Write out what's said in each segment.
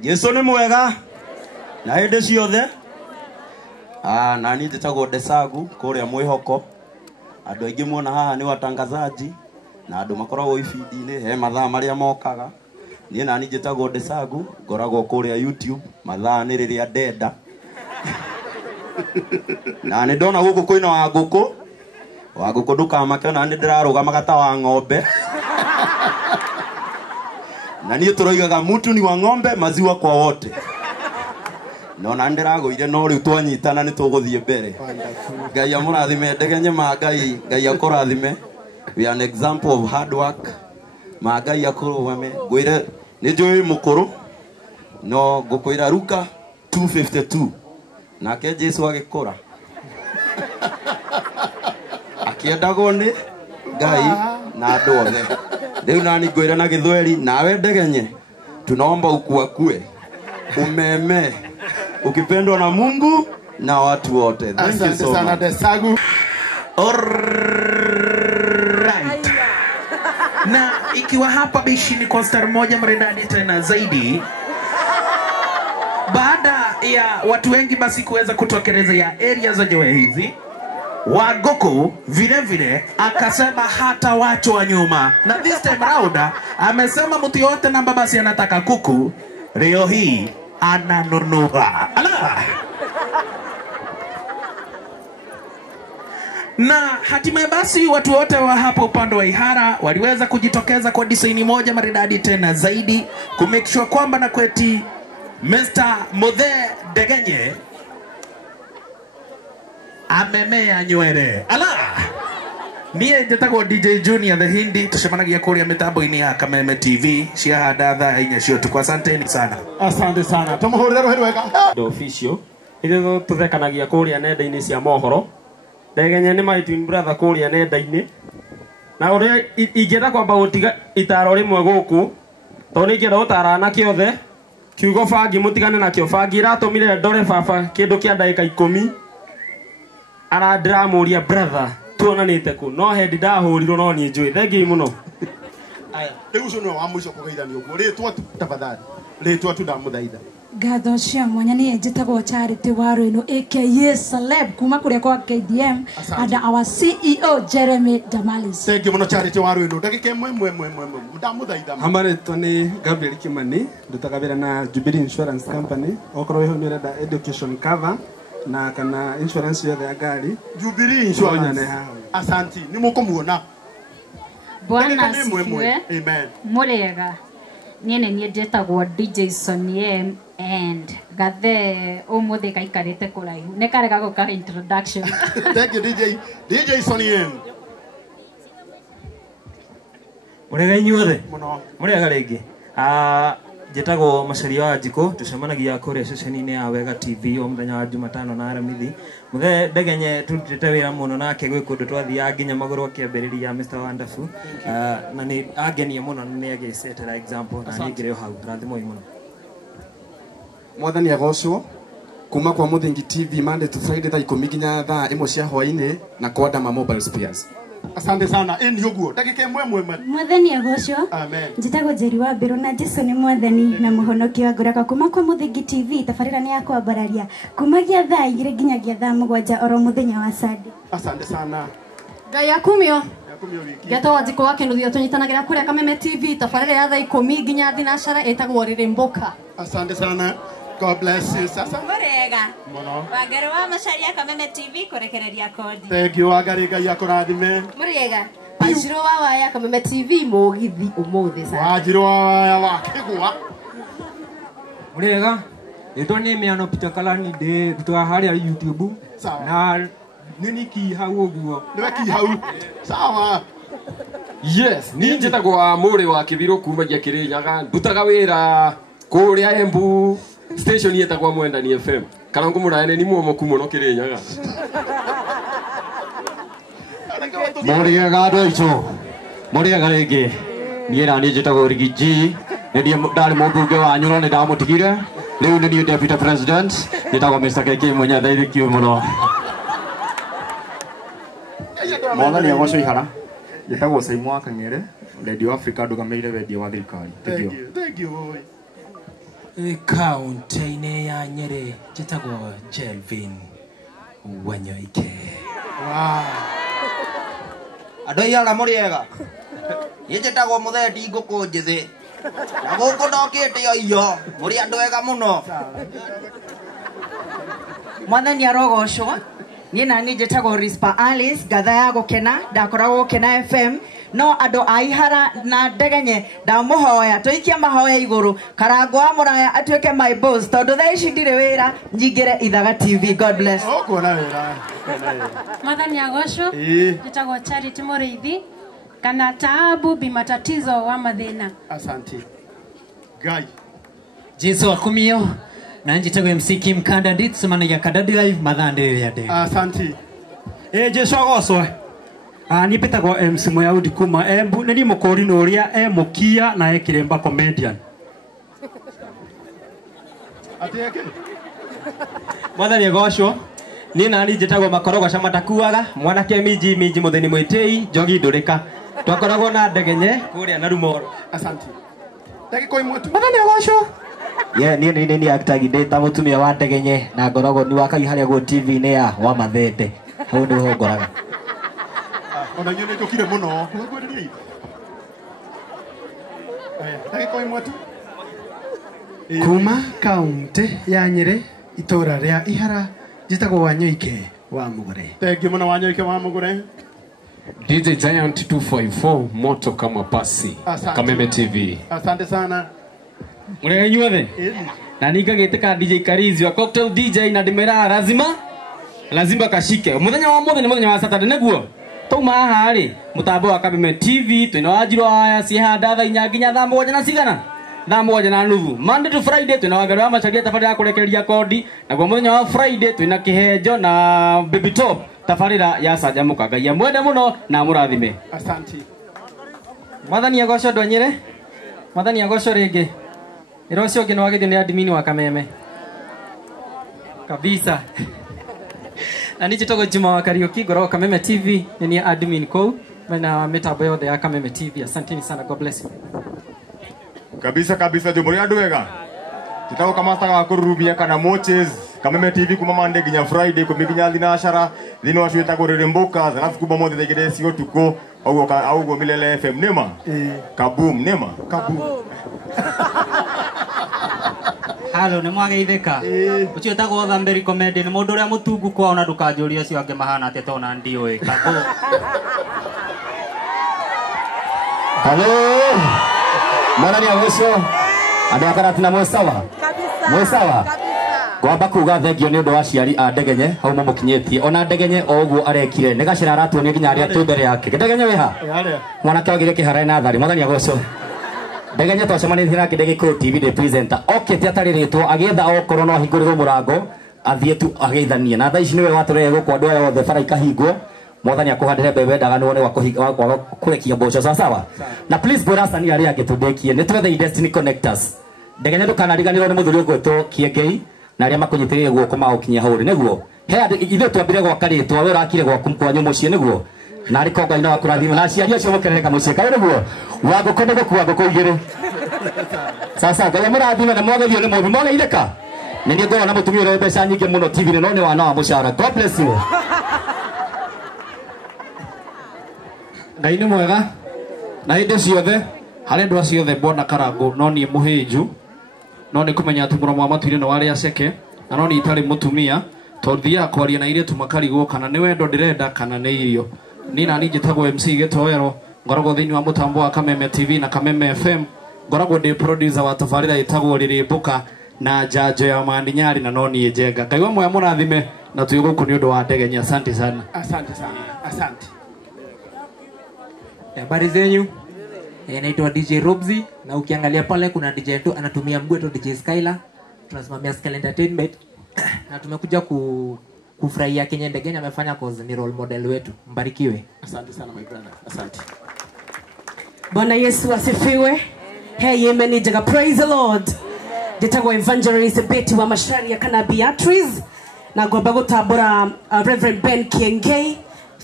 Jesu ni mwega na hĩndĩ ciothe. Na niĩ njĩtagwo Desagu kũrĩa Mwĩhoko. Andũ aingĩ muona haha nĩ watangazaji na andũ makoragwo ibindi-inĩ he mathaa marĩa mokaga. Niĩ nani njĩtagwo Desagu ngoragwo kũrĩa YouTube mathaa nĩ rĩrĩa ndenda. Na nĩ ndona gũkũ kwĩna Wangũkũ ndũkamake na nĩ ndĩrarũgama gata wa ng'ombe. Na niĩ tũroigaga mutu ni wa ng'ombe maziwa kwa wote. No na ndĩragũire no rĩu twanyitana nĩ tũgũthiĩ mbere. Ngai amũrathime Ndegenye Mangai, Ngai akũrathime. We are an example of hard work. Mangai akũrũgame. Ngwĩre nĩ njũĩ mũkũrũ no ngũkwĩra Luka 2:52. Nake Jesu agĩkũra akĩendagwo nĩ Ngai na andũ othe. Rĩu nani ngwĩre na Gĩthweri, nawe Ndegenye tunaomba ukuakue umeme ukipendwa na Mungu na watu wote. Thank you so much. Desagu. Alright. Na ikiwa hapa bishini kwa star moja maridadi tena zaidi, baada ya watu wengi basi kuweza kutokeleza ya area za Joe hizi, Wangũkũ vile vile akasema hata watu wa nyuma, na this time round amesema mtu yote namba basi anataka kuku leo hii ananunua. Ala! Na hatimaye basi watu wote wa hapo upande wa Ihara waliweza kujitokeza kwa design moja maridadi tena zaidi ku make sure kwamba na kweti Mr. Muthe Ndegenye amemea nywele. Ala! Niye njĩtagwo DJ Junior the Hindi, tucemanagia kũrĩa mĩtambo-inĩ ya Kameme TV cia handa thaa 4 cia ũtukũ. Asanteni sana. Asante sana. Tumuhũrĩre rũhĩ rwega. The official ithuĩ tũthekanagia kũrĩa nenda-inĩ cia mohoro. Ndegenye nĩ my twin brother kũrĩa nenda-inĩ. Na ũrĩa ingĩenda kwamba gũtiga itaro rĩmwe gũkũ, tondũ nĩ ingĩenda gũtara anake othe kiugo bangi mũtigane nakĩo. Bangi ĩratũmire ndore baba kĩndũ kĩa ndagĩka 10 ndĩramũria brother tuonanĩte kũ, no hendi ndahũrirwo no niĩ njũĩ. Thengiĩ mũno. Aya, rĩu ũcio nĩwe wa mũico kũgeithania ũguo. Rĩtwa tu tafadhali. Rĩtwa tu ndamũthaitha. Ngatho cia mwanya niĩ njĩtagwo Charity Waruĩnũ aka Celeb kuma kũrĩa kwa KDM and our CEO Jeremy Damalis. Thengiĩ mũno Charity Waruĩnũ. Ndagĩka ĩmwe ndamũthaitha. Hamarĩtwo nĩ Gabriel Kimani, ndutaga wĩra na Jubilee Insurance Company. Okorwo wĩho nĩũrenda education cover na kana insurance yothe ya ngari Jubilee Insurance. Asanti, nĩ mũkũmuona. Bwana asifiwe. Amen. Mũrĩega. Niĩ nĩ niĩ njĩtagwo DJ Sonny M and gathe ũmũthĩ gaikarĩte kũraihu. Nĩ karega gũka introduction. Thank you DJ Sonny M. Mũrĩega inyuothe. Mũno. Mũrĩega rĩngĩ. Njĩtagwo Macharia wa Njikũ, tucemanagia kũrĩa ceceni-inĩ ya Wega TV o mũthenya wa Jumatano na Aramithi. Muthe Ndegenye turutĩte wĩra mũno nake gwĩ kũndũ twathiaga nginya magũrũ akĩambĩrĩria Mr. Wonderful. Na nĩ angenia mũno nĩ agĩcetera example na nĩ ngĩrĩ o hau. Rathimo mũno. Mwathani agocwo kuma kwa Muthingi TV Monday to Friday thaa 10 nginya thaa 1 cia hwaĩ-inĩ na kwa Dama Mobile Spares. Asante sana. Eni ũguo. Ndagĩka ĩmwe. Mwathani agocwo. Amen. Njĩtagwo Njeri wa Mbĩrũ na Jesũ nĩ mwathani na mũhonokia wa ngũraka kuma kwa Muthingi TV. Tabarĩra nĩ ya kwambararia kumagia thaa 2 nginyagia thaa 7 oro mũthenya wa Sunday. Asante sana. Ngai akumio. Gĩtagwo Njikũ wa Kĩnuthia tũnyitanagĩra kũrĩa Kameme TV. Tabarĩra ya thaa 10 nginya thinacara ĩtagwo Rĩrĩmbũka. Asante sana. God bless you. Sasa. Mũrĩega. Mũno. Wangari wa Macharia Kameme TV kũrekereria kodi. Thank you Wangari, Ngai akũrathime. Mũrĩega. Wanjirũ wa waya Kameme TV mũgithi ũmũthĩ sana. Wanjirũ wa waya wa kĩgwa. Mũrĩega. Rĩtwa nĩ Mĩano Peter Kalani ndĩ rutaga harĩa YouTube. Na nĩ niki hau ũguo. Nĩwe ki hau. Sawa. Yes, niĩ njĩtagwo wa mũrĩ wa Kĩbirũ kumagia Kĩrĩnyaga. Ndutaga wĩra kũrĩa Embu station yetagwo Mwendani FM. Kana ngũmũraya nĩ muomoku mũno Kĩrĩnyaga. Mũrĩega andũ aitũ. Mũrĩega rĩngĩ. Niĩ na niĩ njĩtagwo Rigiji. Nĩ niĩ ndarĩ mũmbunge wanyu no nĩ ndamũtigire. Rĩu nĩ niĩ Deputy President. Njĩtagwo Mr. KK Mũnya thaithĩkio mũno. Mwathani agocwo Ihara. Njĩtagwo Simon wa Kang'ere. Radio Africa ndũgamĩrĩire wendia wa thirikari. Thank you. kaunti-inĩ ya Nyeri njĩtagwo Jelvin Wanyoike. Andũ aigana mũrĩega niĩ njĩtagwo Mũthendi Ngũkũ Njĩthĩ na gũkũ ndokĩte oiyo mũrĩ andũ ega mũno. Mwathani arogocwo niĩ nani njĩtagwo Rispa Alice ngatha ya gũkena ndakoragwo Gũkena FM no andũ a Ihara na Ndegenye ndamũhoya tũikie mahoya igũrũ Karango wa Mũraya atuĩke my boss tondũ thaa ici ndirĩ wĩra nyingĩre Ithaga TV. God bless. Mwathani agocwo njĩtagwo Charity Mũrĩithi kana Taabu Bi Matatizo wa Mathĩna. Asante Gai Jesu akumio na njĩtagwo MC Kim Kanda nditsumanagia Kandadi Live mathandĩrĩria ndĩ. Asante Jesu agocwo ni petagwo MC Mũyaudi kuma Embu nĩ mũkũrinũ ũrĩa mũkia na Kĩrĩmba comedian. Mwathani agocwo niĩ nani njĩtagwo Makorogoca Matakuaga mwanake minji mũthĩni mwĩtĩi Njogi Ndũrĩka twakoragwo na Ndegenye kũrĩa na Rumoro. Asante ndagĩkũ imwe tu. Mwathani agocwo niĩ nĩ actor ndĩ mũtumia wa Ndegenye na ngoragwo ni wakai harĩa go TV-inĩ ya wa Mathende hau nĩho ngoraga. Ona nyone njũkire mũno kũgwĩrĩria indo. Ndagĩkũ imwe tu. Kuma kaunti ya Nyeri itũra rĩa Ihara njĩtagwo Wanyoike wa Mũgũre. Thengiũ mũno Wanyoike wa Mũgũre. DJ Giant 254 moto kama pasi. Kameme TV. Asante sana. Mũrega inyuothe na ningagĩtĩka DJ Karizi wa Cocktail DJ na ndĩmera lazima kashike mũthenya wa mũthenya mũthenya wa Saturday nĩguo tauma haha rĩ mũtambo wa Kameme TV twĩna Wanjirũ haya cihanda thaa 4 nginya thaa 7 na cigana thaa 1:30 Monday to Friday twĩna Wangari wa Macharia tabarĩra ya kũrekereria kondi naguo mũthenya wa Friday twĩna Kĩhenjo na Baby Top tabarĩra ya canjamũka. Ngai amwende mũno na mũrathime. Asante Mwathani agocwo andũ a Nyeri Mwathani agocwo rĩngĩ ĩro ũcio ũngĩ nĩ wagĩthio nĩ admin wa Kameme kabisa. Na njĩtagwo Juma wa Kariuki ngoragwo Kameme TV nĩ niĩ admin kũu na mĩtambo yothe ya Kameme TV. Asanteni sana, God bless you. Kabisa mũrĩ andũ ega njĩtagwo Kamasta ga kũrurumia kana Moches Kameme TV kuma Monday nginya Friday nginya thinacara thĩinĩ wa ciĩtagwo Rĩrĩmbũka alafu kuma mothe thaa 2 cia ũtukũ auguo Milele FM nĩma Kaboom nĩma Kaboom. Halo nĩ mwageithĩka ũcio etagwo Thamberi Comedy nĩ mũndũ ũrĩa mũtungu kwao na ndũkanjũria ũcio angĩ mahana atĩa tona ndiũĩ. Kaboom. Halo Mwathani agocwo andũ a Karatina mwĩ sawa ngwamba kuga thengio nĩ ũndũ wa aciari a Ndegenye hau mũmũkinyĩtie ona Ndegenye o ũguo arekire nĩ gacĩra aratuonio nginya arĩa twĩ mbere yake. Ndegenye wĩ ha mwanake wagĩre kĩhara na thari. Mwathani agocwo Ndegenye twacemanĩtie nake Ndegĩkũyũ TV the presenter okĩte atarĩ rĩtwo agĩetha okorwo no ahingũrĩrwo mũrango athiĩ tu agĩithanie na thaa ici nĩwe watũrehe gũkũ andũ aya othe bara ikahingwo. Mwathani akũhandĩre mbembe ndagano nĩ wa kũrekia mboco sawa na please borasa ni arĩa angĩ tũndekie nĩ twethe Destiny Connectors. Ndegenye ndũkanariganĩrwo nĩ mũthuri ũgwĩtwo Kĩengei na arĩa makũnyitĩrĩire guoko magũkinyia haũrĩ nĩguo he ithuĩ twambire gwaka rĩtwa we ũrakire kwanyu mũciĩ nĩguo na arĩ Ngai na wakũrathima na aciari acio mũkereka mũciĩ kaĩ nĩguo Wangũkũ nĩ gũkua ngũkũ igĩrĩ sasa Ngai mũrathime na mwagethio nĩ mũndũ mwageithĩka nĩ niĩ ngoragwo na mũtumia ũrĩa mbeca nyingĩ mũno TV-inĩ no nĩ wana wa mũcara. God bless you. Ngai nĩ mwega na hĩndĩ ciothe harĩ andũ acio othe mbona Karango no niĩ mũhĩnju no nĩ kũmenya atĩ mũromo wa matuire nĩ warĩ aceke na no niĩ itarĩ mũtumia tondũ thiaga kwaria na airĩtu makarigwo kana nĩ wendo ndĩrenda kana nĩ irio. Niĩ nani njĩtagwo MC Gĩtoero ngoragwo thĩinĩ wa mũtambo wa Kameme TV na Kameme FM ngoragwo ndĩ producer wa tabarĩra ĩtagwo Rĩrĩmbũka na njanjo ya Mandinyari na no niĩ Njenga. Ngai wa moya mũrathime na twĩ gũkũ nĩ ũndũ wa Ndegenye. Asante sana. Asante. Habari zenyu? Naitwa DJ Robzi na ukiangalia pale kuna DJ tu anatumia mbweto DJ Skylar. Tunasimamia Skylar Entertainment na tumekuja kufurahia Kenya Ndegenye amefanya cause ni role model wetu. Mbarikiwe. Asante sana my brother. Asante. Bwana Yesu asifiwe. Hey amen jaga praise the Lord. Njĩtagwo Evangelist Betty wa Macharia kana Beatrice na ngomba gũtambũra Reverend Ben Kiengei.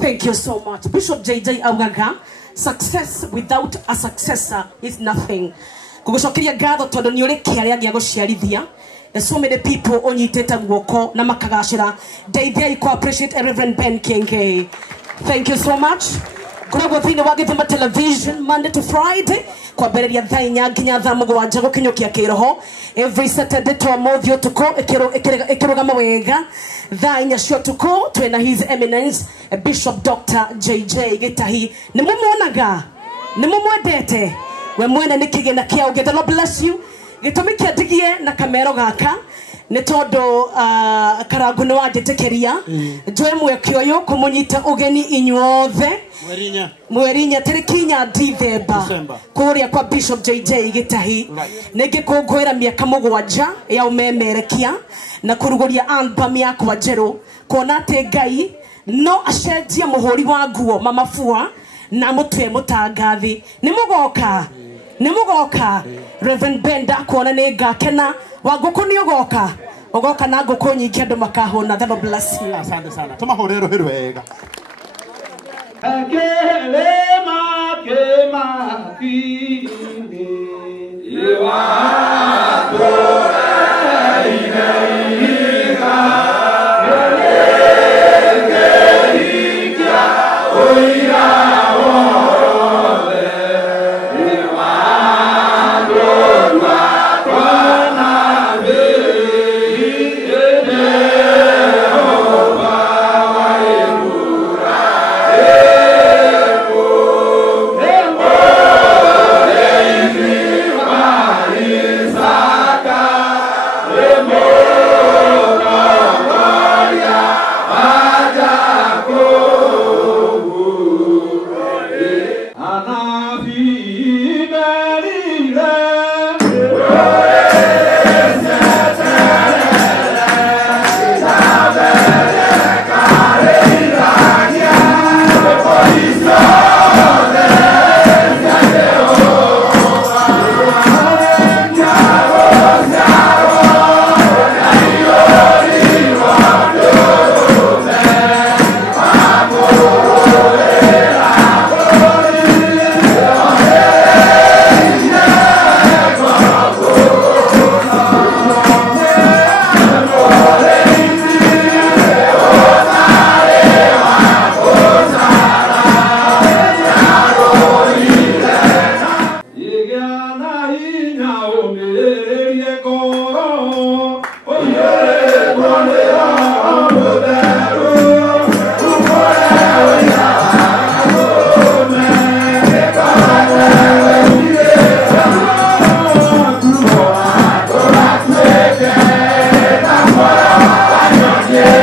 Thank you so much. Bishop JJ Augaga. Success without a successor is nothing. kugucokeria ngatho tondu ni uri kiaria gia guciarithia. There's so many people onyitete guoko na makagacira. Ndeithia I appreciate Reverend Ben Kenge. Thank you so much. Kuragwo thini wa Githima Television Monday to Friday kwambĩrĩria thaa 4 nginya thaa 7 gũkinyũkia kĩroho. Every Saturday to Mothio tuko ikirugama wega thaa 4 cia tuko twina His Eminence Bishop Dr. JJ Gitahi. Nĩ mumuonaga, nĩ mumwendete we mwene nĩ kĩgĩna kĩao. Get the Lord bless you. Gĩtũmi kĩandigie na kamero gaka nĩ tondũ Karangu nĩ wanjĩtĩkĩria njoe mweke ũyũ kũmũnyita ũgeni inyuothe mwerinya tarĩki 4 Dithemba kũrĩa kwa Bishop JJ Gitahi. Nĩngĩkũngũĩra mĩaka 7 ya ũmemerekia na kũrugũria album yakwa njerũ, kuona atĩ Ngai no acenjia mũhũri wa nguo Mama Fua na mũtwe mũtangathi. Nĩ mũgoka Reverend Ben ndakuona nĩ ngakena. Wangũkũ nĩ ũgoka na ngũkũ nyingĩ andũ makahũna. The Lord bless you. Asante sana. Tumahũrĩre rũhĩ rwega. Yeah.